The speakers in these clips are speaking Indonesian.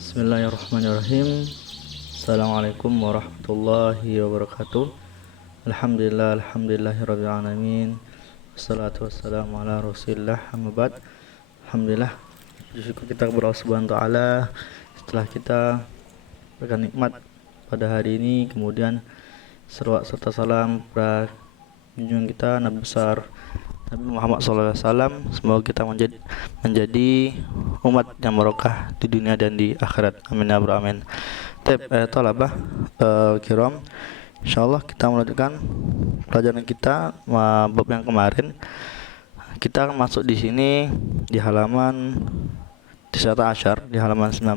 Bismillahirrahmanirrahim. Assalamualaikum warahmatullahi wabarakatuh. Alhamdulillahirabbil alamin. Wassalatu wassalamu ala Rasulillah. Amma ba'd. Alhamdulillah, bersyukur kita kepada Allah Subhanahu wa taala setelah kita berikan nikmat pada hari ini, kemudian selawat serta salam kepada junjungan kita Nabi besar Nabi Muhammad SAW. Semoga kita menjadi umat yang barokah di dunia dan di akhirat. Amin ya rabbal alamin. Talabah kiram, insyaallah kita melanjutkan pelajaran kita bab yang kemarin. Kita masuk di sini di halaman 19, di halaman 19.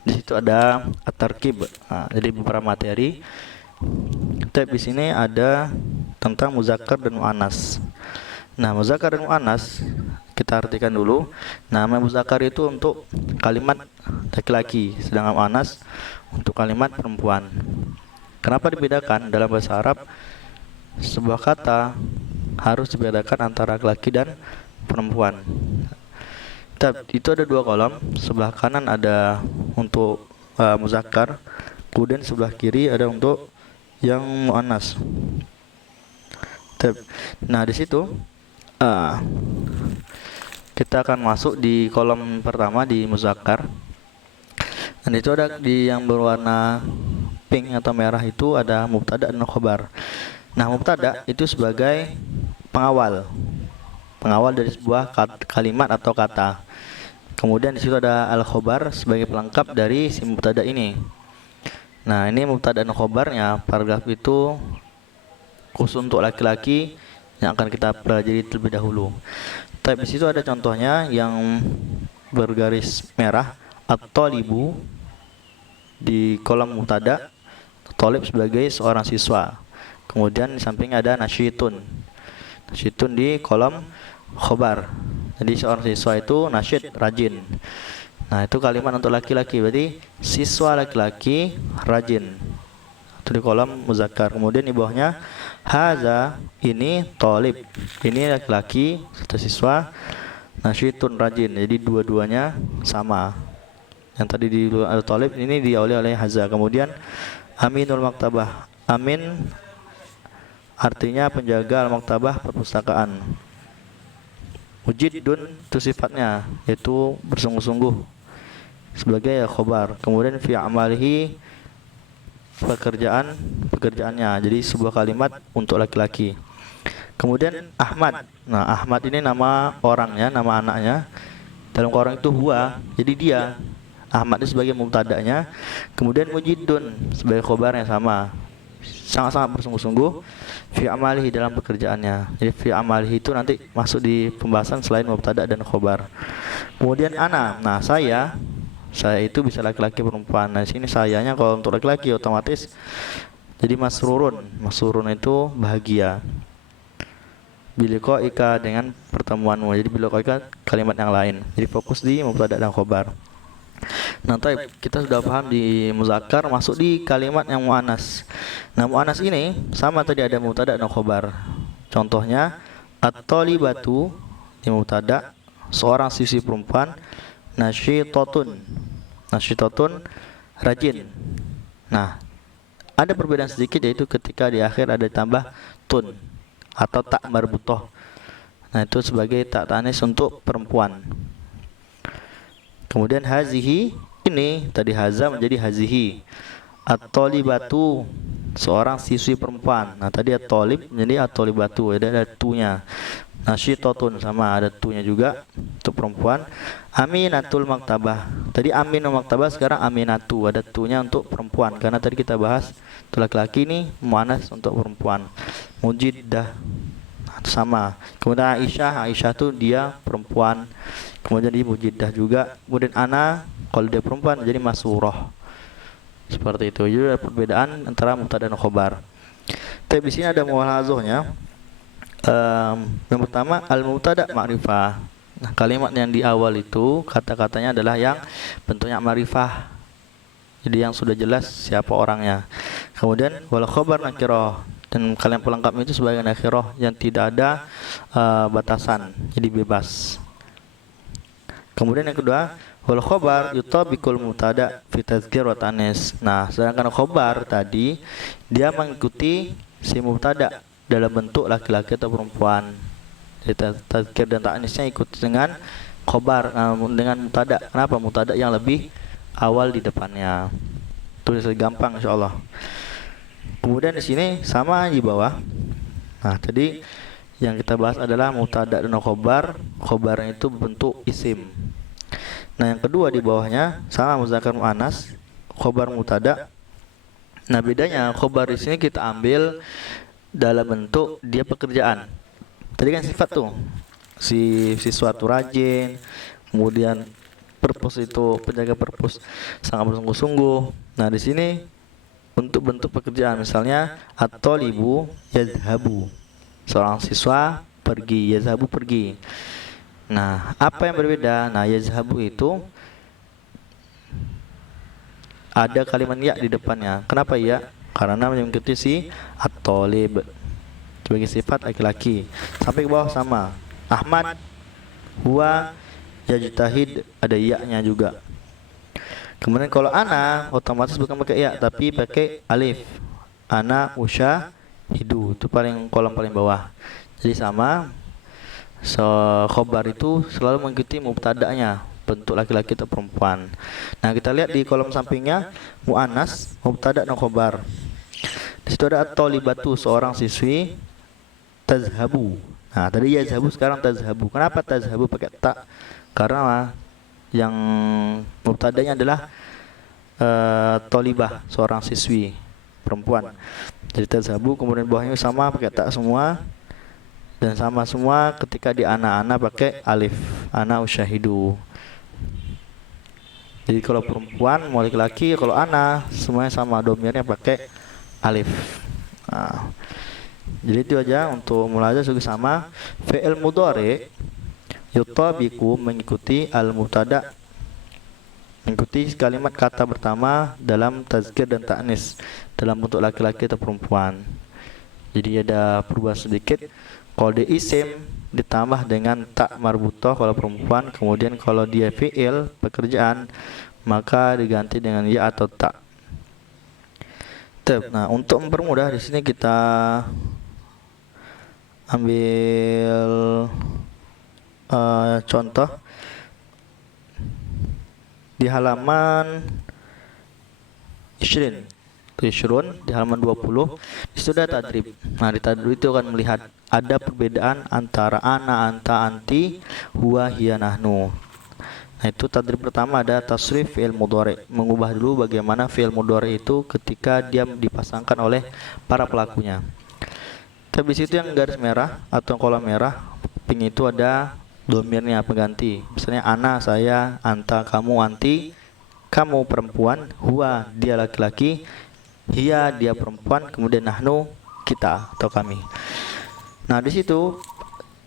Di situ ada at-tarkib. Jadi beberapa materi. Di sini ada tentang muzakkar dan muannas. Nah, muzakkar dan muannas kita artikan dulu. Nama muzakkar itu untuk kalimat laki-laki, sedangkan muannas untuk kalimat perempuan. Kenapa dibedakan? Dalam bahasa Arab, sebuah kata harus dibedakan antara laki-laki dan perempuan. Itu ada dua kolom. Sebelah kanan ada untuk muzakkar, kemudian sebelah kiri ada untuk yang muannas. Nah, di situ kita akan masuk di kolom pertama di muzakkar. Dan itu ada di yang berwarna pink atau merah itu ada mubtada dan khobar. Nah, mubtada itu sebagai pengawal dari sebuah kalimat atau kata. Kemudian di situ ada al-khobar sebagai pelengkap dari si mubtada ini. Nah, ini mubtada dan khobarnya, paragraf itu khusus untuk laki-laki yang akan kita pelajari terlebih dahulu. Tapi di situ ada contohnya yang bergaris merah, at-thalibu di kolom mubtada, thalib sebagai seorang siswa. Kemudian di samping ada nasyitun di kolom khobar. Jadi seorang siswa itu nasyid, rajin. Nah, itu kalimat untuk laki-laki, berarti siswa laki-laki rajin. Itu di kolom muzakkar. Kemudian di bawahnya haza, ini thalib, ini laki-laki atau siswa, nasyitun rajin. Jadi dua-duanya sama. Yang tadi di thalib, ini diawali oleh haza. Kemudian aminul maktabah. Amin artinya penjaga al-maktabah, perpustakaan. Mujiddun itu sifatnya, yaitu bersungguh-sungguh sebagai khobar. Kemudian fi amalihi pekerjaannya, jadi sebuah kalimat untuk laki-laki. Kemudian Ahmad. Nah, Ahmad ini nama orangnya, nama anaknya. Dalam orang itu huwa, jadi dia. Ahmad itu sebagai mubtada'nya. Kemudian Mujiddun sebagai khobarnya, sama, sangat-sangat bersungguh-sungguh fi amalihi, dalam pekerjaannya. Jadi fi amalihi itu nanti masuk di pembahasan selain mubtada' dan khobar. Kemudian ana. Nah, saya itu bisa laki-laki perempuan. Nah, di sini sayanya kalau untuk laki-laki otomatis jadi masrurun. Masrurun itu bahagia. Biliqaika, dengan pertemuanmu. Jadi biliqaika kalimat yang lain. Jadi fokus di mubtada' dan khobar. Nah, kita sudah paham di muzakkar, masuk di kalimat yang muannas. Nah, muannas ini sama tadi, ada mubtada' dan khobar. Contohnya at-thalibatu di mubtada', seorang siswi perempuan, nasyitatun rajin. Nah, ada perbedaan sedikit, yaitu ketika di akhir ada tambah tun atau tak marbutoh. Nah, itu sebagai tak tanis untuk perempuan. Kemudian hazihi, ini tadi haza menjadi hazihi. At-thalibatu, seorang siswi perempuan. Nah, tadi at-thalib menjadi at-thalibatu, ada tunya. Nasyitatun sama, ada tunya juga untuk perempuan. Aminatul maktabah. Tadi aminul maktabah, sekarang aminatu, ada tunya untuk perempuan. Karena tadi kita bahas itu laki-laki, ini muannas untuk perempuan. Mujiddah sama. Kemudian Aisyah itu dia perempuan. Kemudian di mujiddah juga. Kemudian ana, kalau dia perempuan jadi masurah. Seperti itu. Jadi ada perbedaan antara mubtada dan khobar. Tapi di sini ada mulahazahnya. Yang pertama al-mubtada' ma'rifah. Nah, kalimat yang di awal itu kata-katanya adalah yang bentuknya ma'rifah. Jadi yang sudah jelas siapa orangnya. Kemudian wal khabar nakirah, dan kalimat pelengkapnya itu sebagai nakirah yang tidak ada batasan, jadi bebas. Kemudian yang kedua Wal khobar yutabikul mubtada fi tadzkir wa ta'nis. Nah, sedangkan khobar tadi dia mengikuti si mubtada dalam bentuk laki-laki atau perempuan. Jadi tadzkir dan ta'nisnya ikut dengan khobar, dengan mubtada. Kenapa? Mubtada yang lebih awal di depannya. Tulis gampang insyaallah. Kemudian di sini sama di bawah. Nah, tadi yang kita bahas adalah mubtada dan khobar. Khobarnya itu bentuk isim. Nah, yang kedua di bawahnya sama muzakkar muannas, khobar mubtada. Nah, bedanya khobar di sini kita ambil dalam bentuk dia pekerjaan. Tadi kan sifat tuh. Si suatu rajin, kemudian purpose itu penjaga purpose sangat bersungguh-sungguh. Nah, di sini untuk bentuk pekerjaan misalnya at-thalibu yazhabu. Seorang siswa pergi, yazhabu pergi. Nah, apa yang berbeda? Nah, yazhabu itu ada kalimat ya di depannya. Kenapa ya? Karena mengikuti si at-thalib sebagai sifat laki-laki. Sampai ke bawah sama. Ahmad huwa yajtahid, ada ya-nya juga. Kemudian kalau ana otomatis bukan pakai ya tapi pakai alif. Ana usyahidu, itu paling kolom paling bawah. Jadi sama. So, khobar itu selalu mengikuti mubtada'nya, bentuk laki-laki atau perempuan. Nah, kita lihat di kolom sampingnya muannas, mubtada' dan khobar. Di situ ada at-thalibatu, seorang siswi, tazhabu. Nah, tadi yazhabu, sekarang tazhabu. Kenapa tazhabu pakai ta? Karena yang mubtada'nya adalah thalibah, seorang siswi perempuan. Jadi tazhabu, kemudian bawahnya sama pakai ta semua. Dan sama semua ketika di ana pakai alif. Ana usyahidu. Jadi kalau perempuan mau laki-laki, kalau ana semuanya sama, domirnya pakai alif. Nah, jadi itu aja untuk mulai juga sama. Fi'il mudhari yutabiqu mengikuti al-mubtada, mengikuti kalimat kata pertama dalam tazkir dan ta'nis dalam bentuk laki-laki atau perempuan. Jadi ada perubahan sedikit. Kalau dia isim ditambah dengan tak marbutah kalau perempuan, kemudian kalau dia fi'il pekerjaan maka diganti dengan ya atau tak. Nah, untuk mempermudah di sini kita ambil contoh di halaman 20. Di halaman 20 sudah tadrib. Nah, di tadrib itu akan melihat ada perbedaan antara ana, anta, anti, huwa, hiya, nahnu. Nah, itu tadrib pertama ada tasrif fi'il mudhari, mengubah dulu bagaimana fi'il mudhari itu ketika dia dipasangkan oleh para pelakunya. Tapi situ yang garis merah atau kolom merah pink itu ada domirnya pengganti. Misalnya ana, saya, anta, kamu, anti, kamu perempuan, huwa dia laki-laki, hiya dia perempuan, kemudian nahnu kita atau kami. Nah, di situ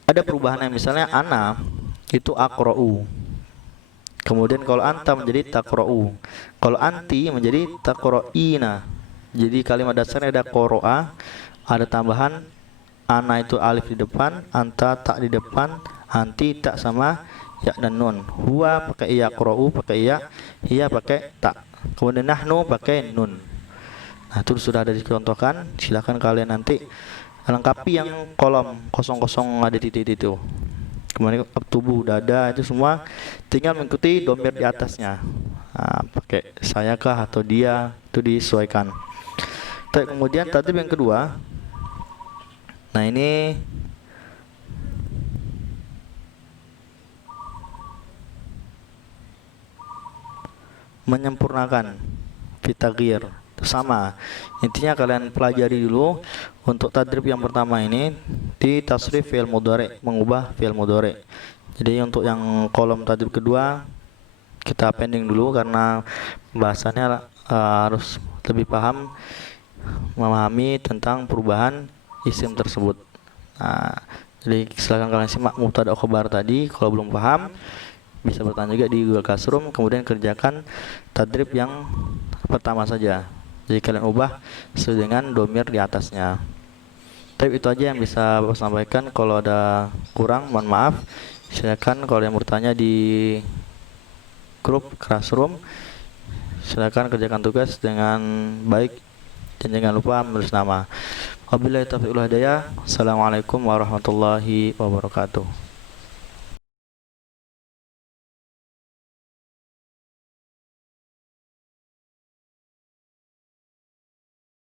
ada perubahan yang misalnya ana itu aqra'u. Kemudian kalau anta menjadi taqra'u. Kalau anti menjadi taqra'ina. Jadi kalimat dasarnya ada qara'a, ada tambahan ana itu alif di depan, anta tak di depan, anti tak sama ya dan nun. Huwa pakai ya, qra'u pakai ya, hiya pakai tak. Kemudian nahnu pakai nun. Nah, itu sudah ada dicontohkan. Silakan kalian nanti lengkapi yang kolom kosong-kosong ada titik itu. Kemudian tubuh, dada itu semua tinggal mengikuti domir di atasnya. Nah, pakai saya kah atau dia itu disesuaikan. Kemudian tadi yang kedua. Nah, ini menyempurnakan fitagir. Sama, intinya kalian pelajari dulu untuk tadrib yang pertama ini di tasrif fi'il mudhari, mengubah fi'il mudhari. Jadi untuk yang kolom tadrib kedua kita pending dulu karena bahasannya harus lebih paham, memahami tentang perubahan isim tersebut. Nah, jadi silakan kalian simak mubtada khobar tadi. Kalau belum paham bisa bertanya juga di Google Classroom, kemudian kerjakan tadrib yang pertama saja. Jadi kalian ubah sesuai dengan domir di atasnya. Tapi itu aja yang bisa saya sampaikan. Kalau ada kurang mohon maaf. Silakan kalau yang bertanya di grup Classroom. Silakan kerjakan tugas dengan baik dan jangan lupa menulis nama. Wabillahi taufiq wal hidayah. Assalamualaikum warahmatullahi wabarakatuh.